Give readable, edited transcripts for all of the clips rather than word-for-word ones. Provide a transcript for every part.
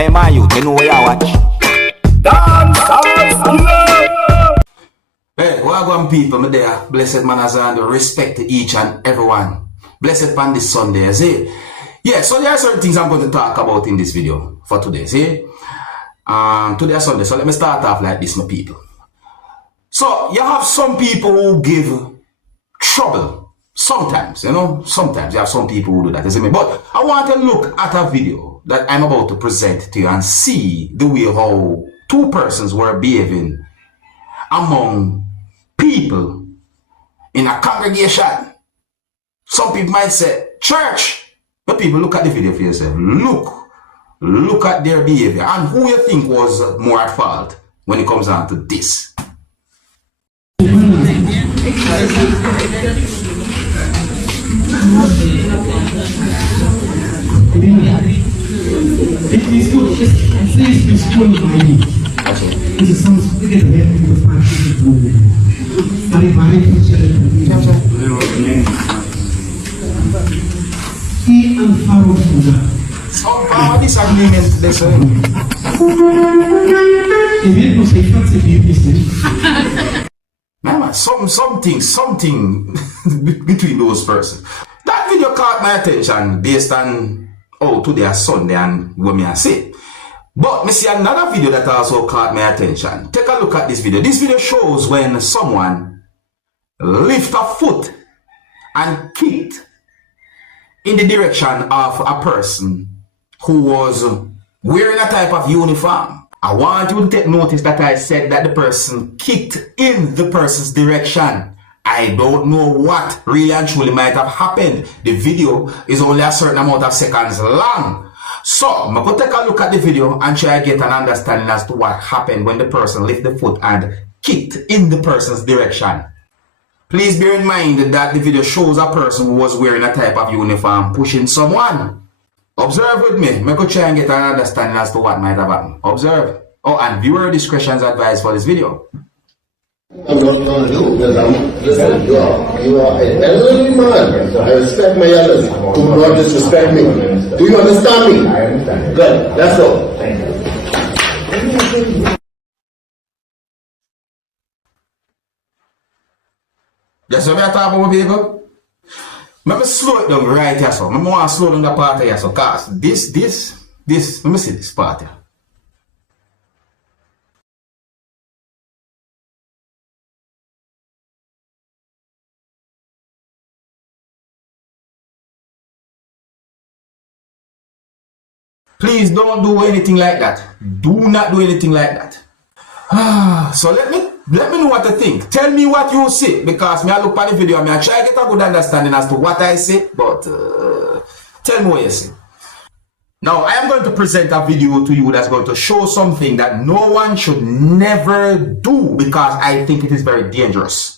Hey man, you know where you watch? Dancehall skilla. Hey, welcome people, me there. Blessed manners and respect to each and everyone. Blessed pan this Sunday, see? Yeah, so there are certain things I'm going to talk about in this video for today, see? Today is Sunday, so let me start off like this, my people. So, you have some people who give trouble. Sometimes, you know, sometimes you have some people who do that, you see me? But I want to look at a video that I'm about to present to you and see the way how two persons were behaving among people in a congregation. Some people might say, church, but people look at the video for yourself. Look at their behavior and who you think was more at fault when it comes down to this. Disagreement listen. Something between those persons. That video caught my attention based on today is Sunday and what me I say. But me see another video that also caught my attention. Take a look at this video. This video shows when someone lift a foot and kicked in the direction of a person who was wearing a type of uniform. I want you to take notice that I said that the person kicked in the person's direction. I don't know what really and truly might have happened. The video is only a certain amount of seconds long. So, I'm going to take a look at the video and try to get an understanding as to what happened when the person lifted the foot and kicked in the person's direction. Please bear in mind that the video shows a person who was wearing a type of uniform pushing someone. Observe with me. I could try and get an understanding as to what might have happened. Observe. Oh, and viewer discretion is advised for this video. I'm not going to do because listen, you are an elderly man. I respect my elders. Do not disrespect me. Do you understand me? I understand. Good. That's all. Thank you. That's what I'm talking about, people. Let me slow it down right here, so. I want to slow down the part here, so. Cause this, let me see this part here. Please don't do anything like that. Do not do anything like that. So let me know what to think. Tell me what you see, because me I look at the video and I try to get a good understanding as to what I see, but tell me what you see. Now I am going to present a video to you that's going to show something that no one should never do, because I think it is very dangerous.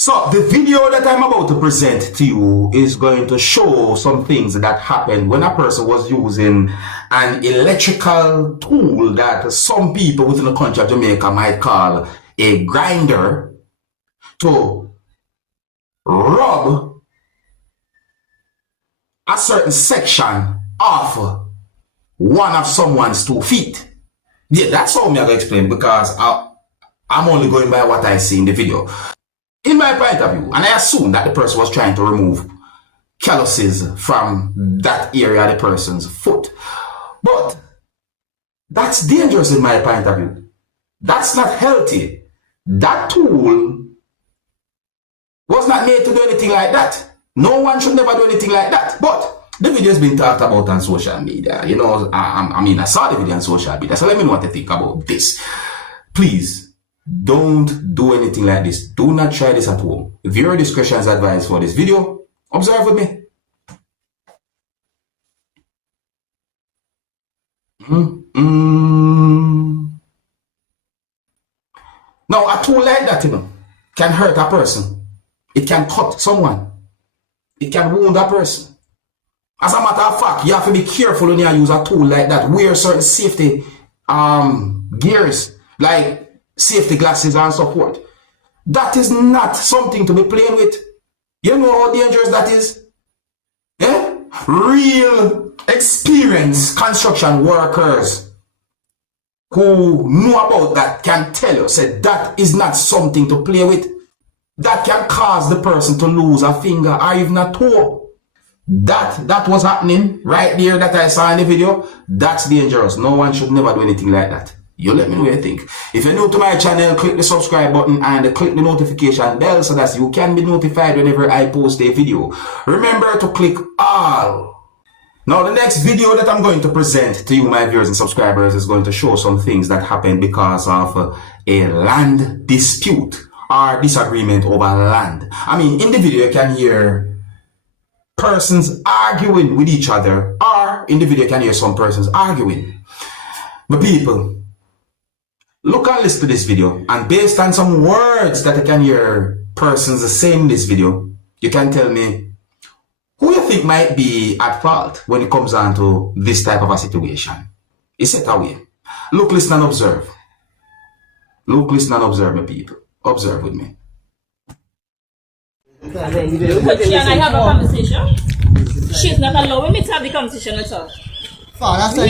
So the video that I'm about to present to you is going to show some things that happened when a person was using an electrical tool that some people within the country of Jamaica might call a grinder to rub a certain section of one of someone's 2 feet. Yeah, that's all I'm going to explain, because I'm only going by what I see in the video. In my point of view, and I assume that the person was trying to remove calluses from that area of the person's foot. But that's dangerous in my point of view. That's not healthy. That tool was not made to do anything like that. No one should never do anything like that. But the video has been talked about on social media. You know, I saw the video on social media. So let me know what you think about this. Please, don't do anything like this. Do not try this at home. Viewer discretion is advised for this video. Observe with me. Now, a tool like that, you know, can hurt a person. It can cut someone. It can wound a person. As a matter of fact, you have to be careful when you use a tool like that. Wear certain safety gears, like safety glasses and so forth. That is not something to be playing with. You know how dangerous that is? Yeah? Real experienced construction workers who know about that can tell you, say that is not something to play with. That can cause the person to lose a finger or even a toe. That was happening right there that I saw in the video. That's dangerous. No one should never do anything like that. You let me know what you think. If you're new to my channel, click the subscribe button and click the notification bell so that you can be notified whenever I post a video. Remember to click all. Now the next video that I'm going to present to you, my viewers and subscribers, is going to show some things that happened because of a land dispute or disagreement over land. I mean, in the video you can hear persons arguing with each other, or in the video you can hear some persons arguing. But people, look and listen to this video, and based on some words that I can hear persons saying in this video, you can tell me who you think might be at fault when it comes down to this type of a situation. Is it away? Look, listen and observe. Look, listen and observe, my people. Observe with me. She and I have a conversation. She's not allowing me to have the conversation with her. Father and son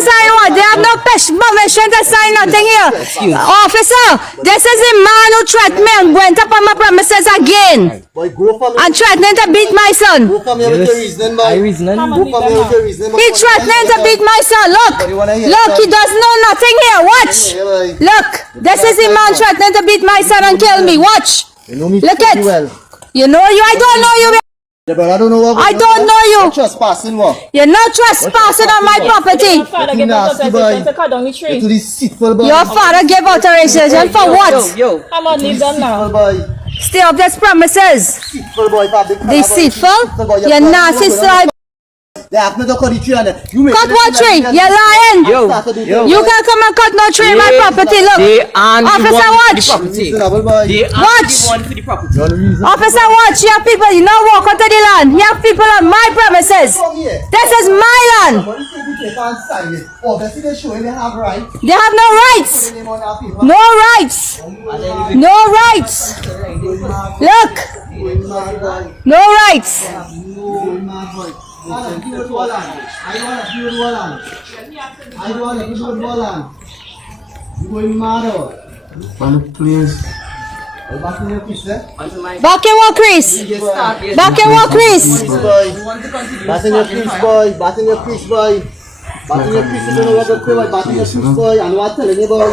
sign what? They have no permission to sign nothing here. Officer, this is a man who threatened me and went up on my premises again. And threatening to beat my son. Go from here with your reasoning, boy. Go from here with your reasoning. He threatening to beat my son. Look, look, he does know nothing here. Watch. Look, this is a man threatening to beat my son and kill me. Watch. Look at. You know you. I don't know you. I don't know what. I don't know you. Trespassing what? You're not trespassing on my property. Your father gave authorization to cut down the tree. To this deceitful boy. Your father gave authorization for what? Come on, leave them now. Stay off this premises. Deceitful boy. Deceitful? You nasty slide. They have me to cut the tree and you Cut what tree? You're lying. You can't come and cut no tree in my property. Look. Officer, watch. Watch. Officer, watch. You have people, you know, walk onto the land. You have people on my premises. This is my land. They have no rights. No rights. No rights. Look. No rights. I don't want to do it. You going mad? Please. Back in your piece, eh? Back in what, Chris? Back in what, Chris? Back in your piece, boy. Back in your piece, boy. Back in your piece, you don't know what to do. Back in your piece, boy. And what telling you, boy?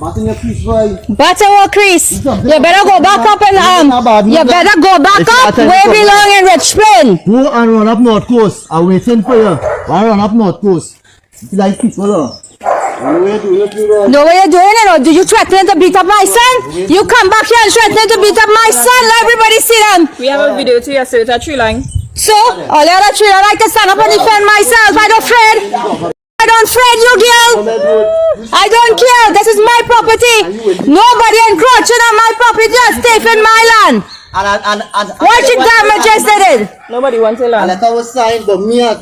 Back in your piece, boy. Back in what, Chris? You better go back up and you better go back up where you belong in Richmond. Go and run up North Coast. I'm waiting for you. Run up North Coast. It's like people, No way you're doing it, or do you threaten to beat up my son? You come back here and threaten to beat up my son. Let everybody see them. We have a video to yesterday with a tree line. So, all the other three, I like to stand up and defend myself. I don't afraid. I don't afraid you, girl. I don't care. This is my property. Nobody encroaching on my property. Just stay in my land. Watch it damages they did. Nobody wants a land. And that was signed, but me, I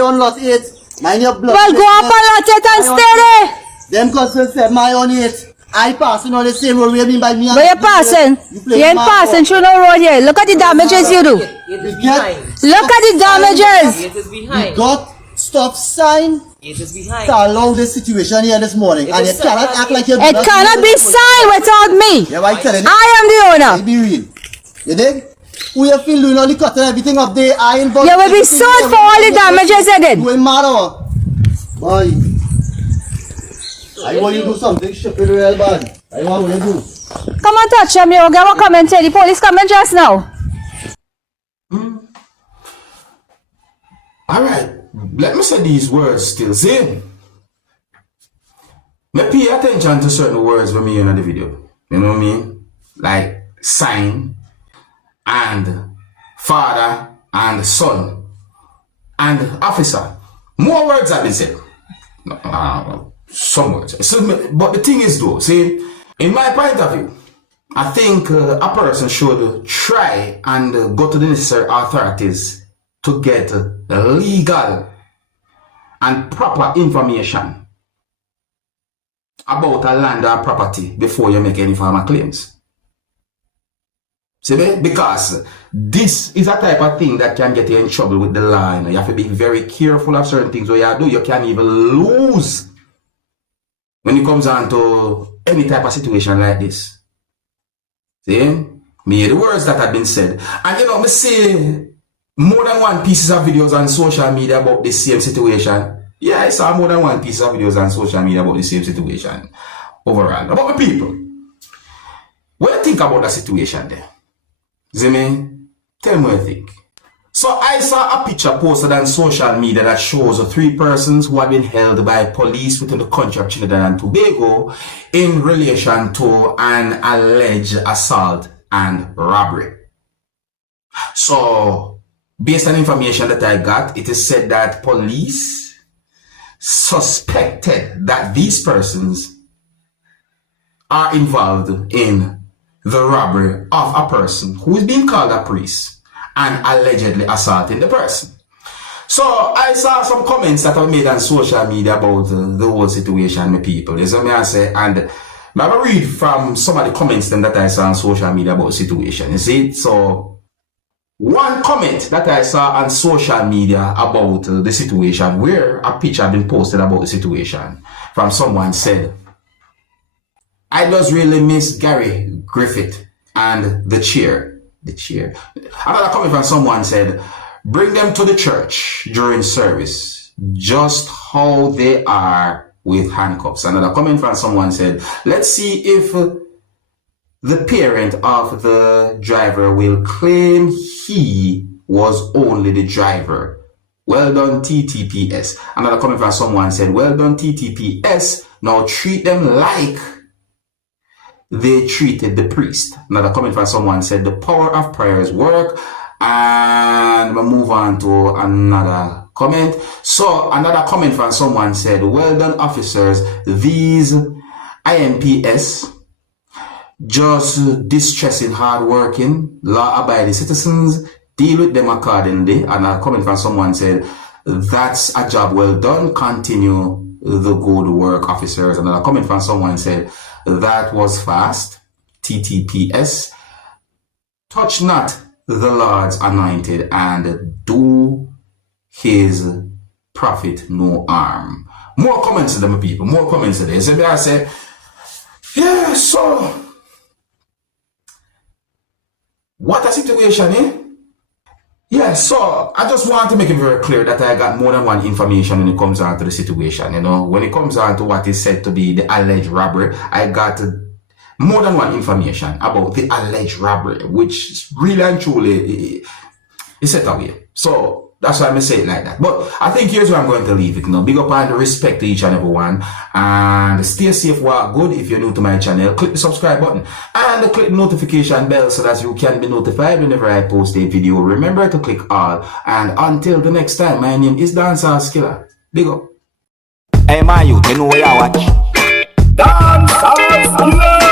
on lot 8. Mind your blood. Well, go up on lot 8 and stay there. Them cousins said my on 8. I passing on the same road where me by me. Where you passing? You ain't passing through no road here. Look at the damages you do. Look at the damages. It is behind. We got stop sign It is behind. to allow this situation here this morning. And you cannot act like you're It cannot be signed without me. Yeah, why telling I am the owner. Be real. You dig? We have feel doing all the cutting everything up there. I involved. You will be sued for all the damages you did. Going mad or? Boy. I want you to do something stupid real bad. I want you to do. Come and touch him, you get what come and say. The police coming just now. Alright, let me say these words still. See? Me pay attention to certain words when me in the video. You know what I mean? Like sign and father and son and officer. More words have been said. Some words. So, but the thing is though, see, in my point of view, I think a person should try and go to the necessary authorities to get legal and proper information about a land or property before you make any form of claims. See me? Because this is a type of thing that can get you in trouble with the law. You have to be very careful of certain things what you do. You can even lose when it comes on to any type of situation like this. See? Me hear the words that have been said. And you know, me see more than one pieces of videos on social media about the same situation. Yeah, I saw more than one piece of videos on social media about the same situation. Overall. About the people. What do you think about the situation there? See me? Tell me what you think. So I saw a picture posted on social media that shows 3 persons who have been held by police within the country of Trinidad and Tobago in relation to an alleged assault and robbery. So, based on information that I got, it is said that police suspected that these persons are involved in the robbery of a person who is being called a priest and allegedly assaulting the person. So I saw some comments that were made on social media about the whole situation with people. You see me I say, and I'm going to read from some of the comments that I saw on social media about the situation. You see, so one comment that I saw on social media about the situation, where a picture had been posted about the situation, from someone said, I just really miss Gary Griffith and the chair. Another comment from someone said, bring them to the church during service, just how they are with handcuffs. Another comment from someone said, let's see if the parent of the driver will claim he was only the driver. Well done, TTPS. Another comment from someone said, well done, TTPS. Now treat them like they treated the priest. Another comment from someone said, the power of prayers work. And we'll move on to another comment. So another comment from someone said, well done, officers. These INPS just distressing, hard-working, law-abiding citizens. Deal with them accordingly. Another comment from someone said, that's a job well done. Continue the good work, officers. Another comment from someone said, that was fast. TTPS. Touch not the Lord's anointed and do his prophet no harm. More comments to them, people. More comments to this. I say, yeah, so what a situation, eh? Yeah, so I just want to make it very clear that I got more than one information when it comes down to the situation, you know. When it comes down to what is said to be the alleged robbery, I got more than one information about the alleged robbery, which really and truly is set away. So that's why I'm saying it like that. But I think here's where I'm going to leave it now. Big up and respect to each and every one. And stay safe, walk good. If you're new to my channel, click the subscribe button and click the notification bell so that you can be notified whenever I post a video. Remember to click all. And until the next time, my name is Dancehall Skilla. Big up. Hey, my youth, you know where you watch? Dancehall Skilla.